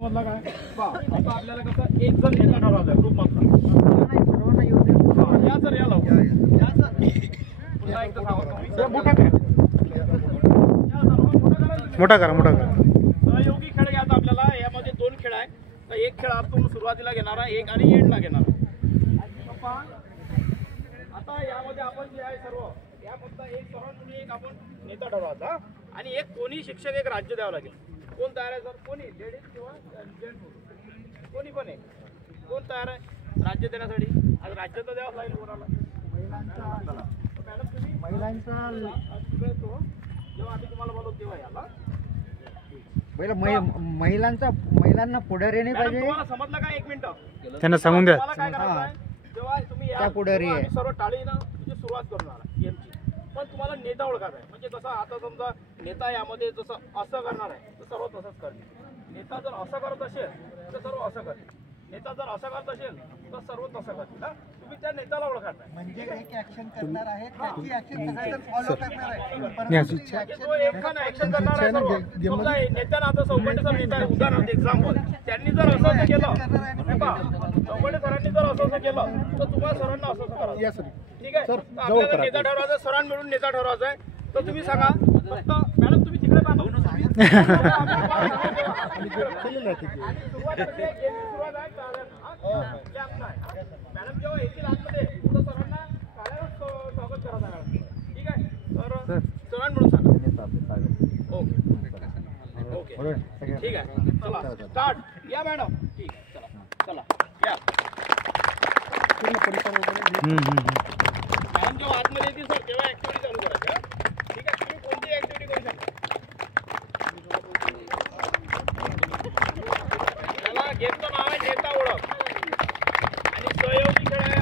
मधला काय आता आपल्याला कसं एक जण नेता ठरवायचा ग्रुप मधला या सर या लावू या सर पुन्हा एकदा सांगा मोठा करा मोठा करा सहयोगी खेळ घ्यायचा आपल्याला यामध्ये दोन खेळ आहे तर एक खेळ आपण सुरुवातीला घेणार आहे एक आणि एंडला घेणार आहे आता यामध्ये आपण जे आहे सर्व यामध्ये एक सर्वांनी एक आपण नेता ठरवायचा आणि एक कोणी शिक्षक एक राज्य द्यावं लागेल कोण तयार आहे सर कोणी लेडीज किंवा जेंट्स कोणी पण आहे कोण तयार आहे राज्य देण्यासाठी आज राज्य तर द्यावं लागेल कोणाला मॅडम तुम्ही महिलांचा जेव्हा आम्ही तुम्हाला बोलतो तेव्हा याला महिलांना पुढारी पाहिजे तुम्हाला समजलं का एक मिनिट त्यांना सांगून द्या काय करायचं जेव्हा तुम्ही या पुढारी आहे सर्व टाळीनं म्हणजे सुरुवात करणार गेमची पण तुम्हाला नेता ओळखायचा आहे म्हणजे जसं आता समजा नेता यामध्ये जसं असं करणार आहे तर सर्व तसंच करणे नेता जर असं करत असेल तर सर्व असं करते नेता जर असं करत असेल तर सर्व तसं करतील ना तुम्ही त्या नेत्याला ओळखायचा म्हणजे एक ऍक्शन करणार आहे त्याची ऍक्शन सगळेजण फॉलो करणार आहे तो एखादा ऍक्शन करणार आहे सर्व समजा नेत्यानं आता चौकटे सर नेता उदाहरणार्थ एक्झाम्पल त्यांनी जर असं केलं चौकटे सरांनी जर असं केलं तर तुम्हाला सरांना असं करायचं ठीक आहे आपल्याला नेता ठरवायचा सरांना मिळून नेता ठरवायचा आहे तर तुम्ही सांगा फक्त मॅडम तुम्ही तिकडे मॅडम जेव्हा येतील आतमध्ये तर सरांना काढायला स्वागत करायचं मॅडम ठीक आहे तर सरांना मिळून सांगा ओके ओके ठीक आहे चला स्टार्ट या मॅडम ठीक आहे चला चला या मॅडम जेव्हा आतमध्ये येतील सर तेव्हा ऍक्टिव्हिटी चालू करायची ठीक आहे तुम्ही कोणती ऍक्टिव्हिटी करू शकता त्याला गेमचं नाव आहे नेता ओळख आणि सहयोगी खेळ आहे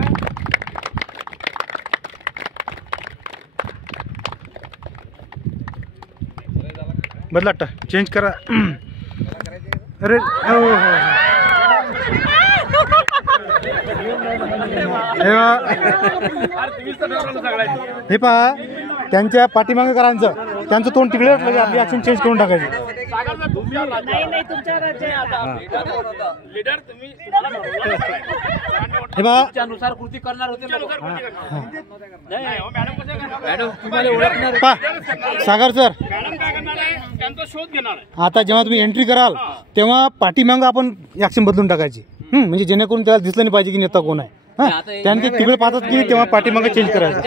बदला चेंज करा अरे हो हे पहा त्यांच्या पाठीमागेकरांचं त्यांचं तोंड तिकडे असलं आपली ऍक्शन चेंज करून टाकायचं लीडर तुम्ही हे पहा नुसार कृती करणार होते सागर सर मॅडम काय करणार आहे त्यांचा शोध घेणार आहे आता जेव्हा तुम्ही एंट्री कराल तेव्हा पाठीमागं आपण ऍक्शन बदलून टाकायची म्हणजे जेणेकरून त्याला दिसलं नाही पाहिजे की नेता कोण आहे त्याने ते तिकडे पाहतात की तेव्हा पाठीमागे चेंज करायचं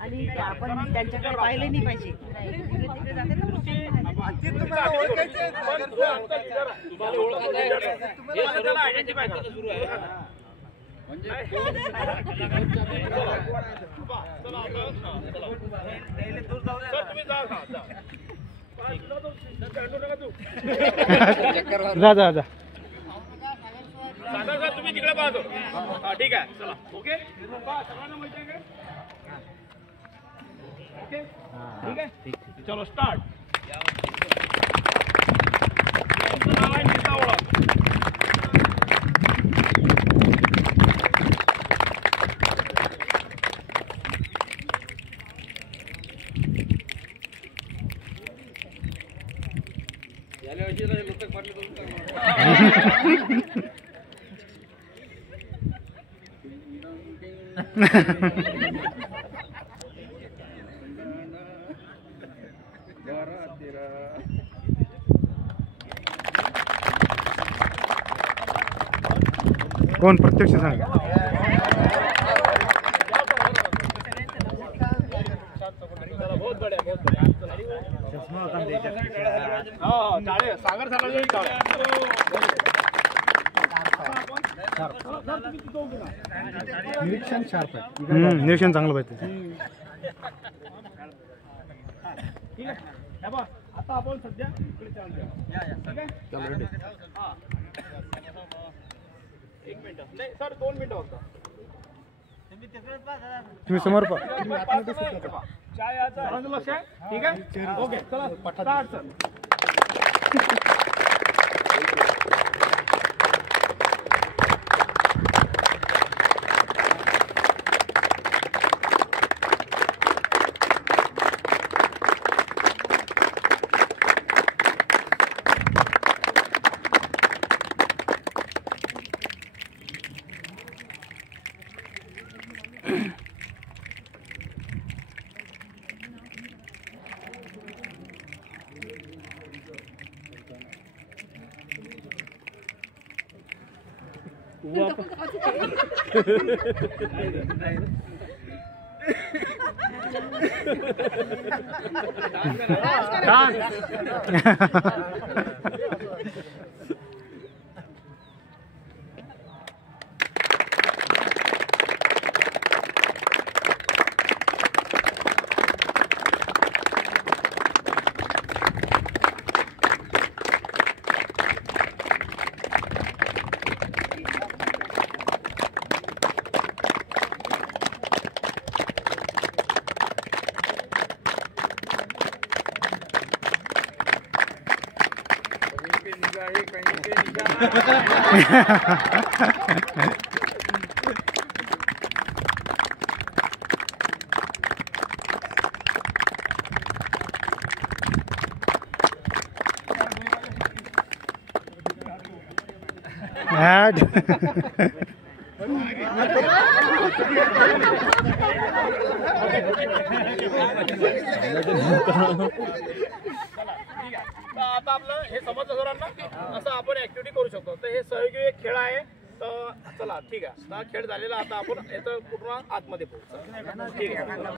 आणि आपण त्यांच्याकडे पाहिले नाही पाहिजे जा जा जा सागर सर तुम्ही तिकडे पाहतो ठीक आहे चला ओके सगळ्यांना माहिती आहे का ओके ठीक आहे चलो स्टार्ट नाव आहे नेता ओळख कोण प्रत्यक्ष सांगा बहुत बढिया बहुत बढिया सागर निरीक्षण शार्प आहे निरीक्षण चांगलं पाहिजे ठीक आहे आता आपण सध्या इकडे चालू एक मिनिट नाही सर 2 मिनिटं फक्त तुम्ही समोर पहा चाय याचा लक्ष आहे ठीक आहे ओके चला स्टार्ट सर आता आपलं हे समजलं सरांना असं आपण ऍक्टिव्हिटी करू शकतो. तर हे सहयोगी एक खेळ आहे. तर चला ठीक आहे, हा खेळ झालेला. आता आपण याचं पूर्ण आतमध्ये पोहोचू. ठीक आहे.